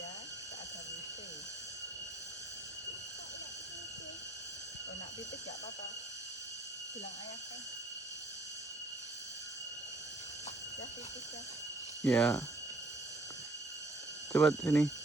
Ya, tak ada WC. Oh, nak pipis gak apa-apa. Bilang ayah kan. Ya, pipis ya. Ya. Coba sini.